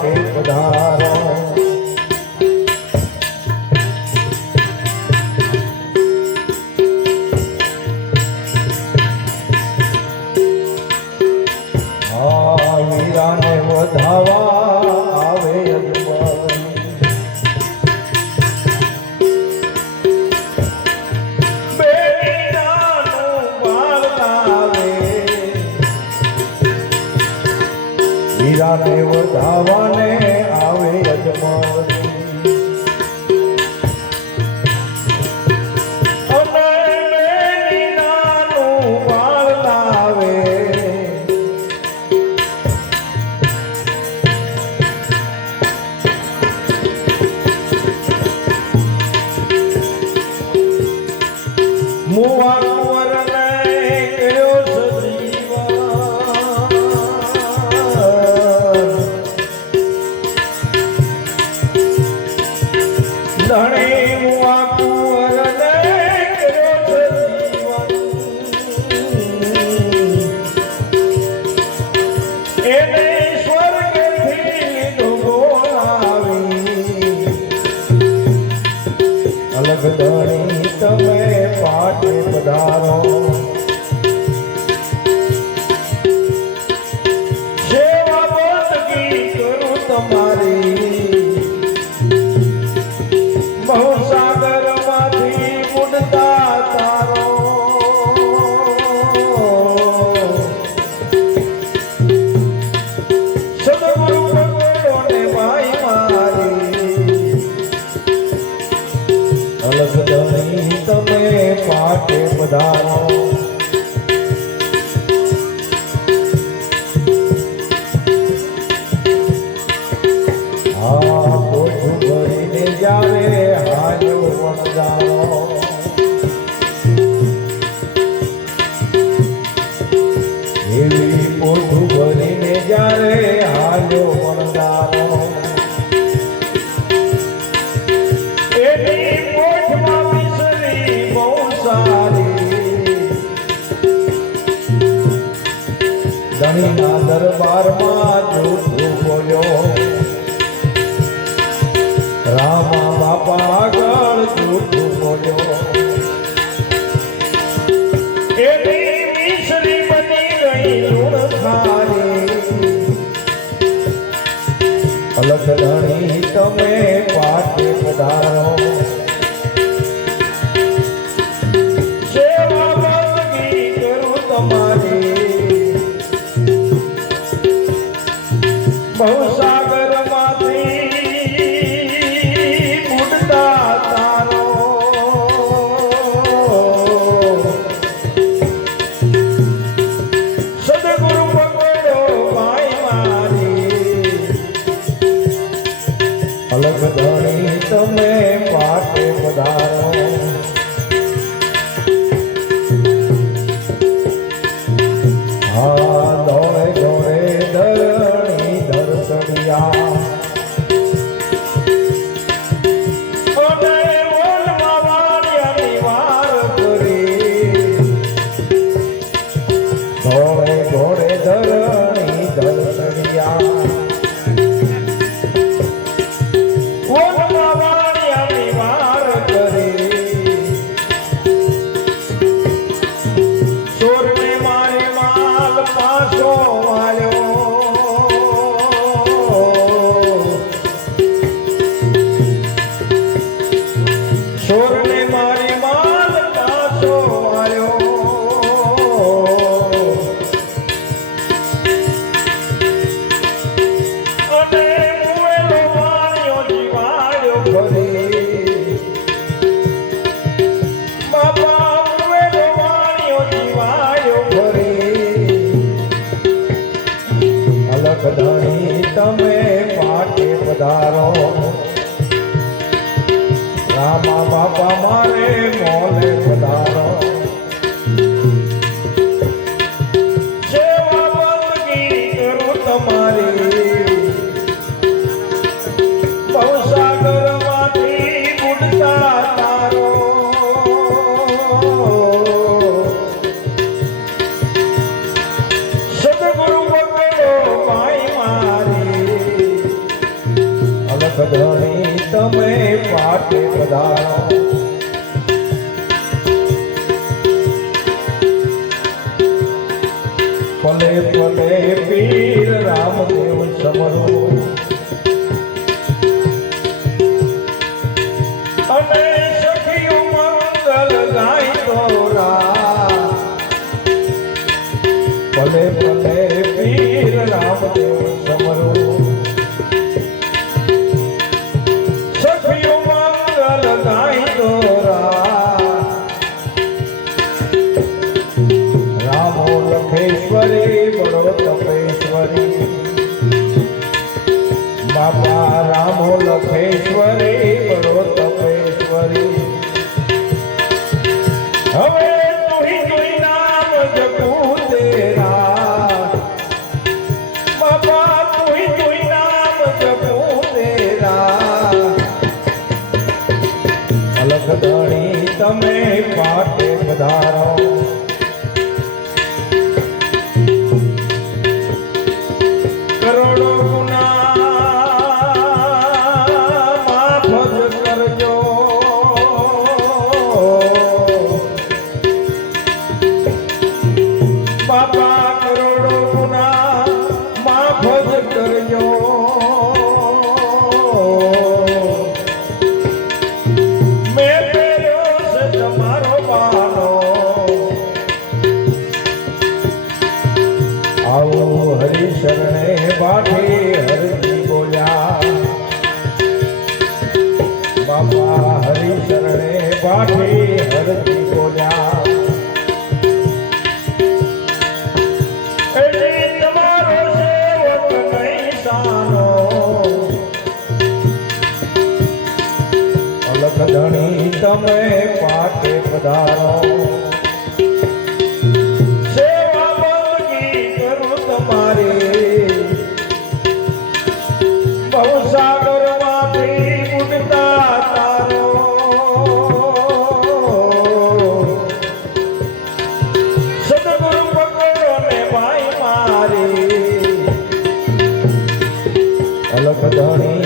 પાસે પધારો ધાને વધાવાને Sagrada. Madara દરબારમાં જૂઠું બોલ્યો. રામા બાપા આગળ જૂઠું બોલ્યો. એની મિશ્રી બની ગઈ ઋણ ખારી ધણી તમે પાઠે પધારો. તારો રામા બાપા મારે મોલે પધારો. સેવા બંદગી કરું તમારી. સદની તમે પાટે પધારો પલે પલે પીર રામદેવ સમરો અલગ ધણી તમે પાટે પધારો. ধরে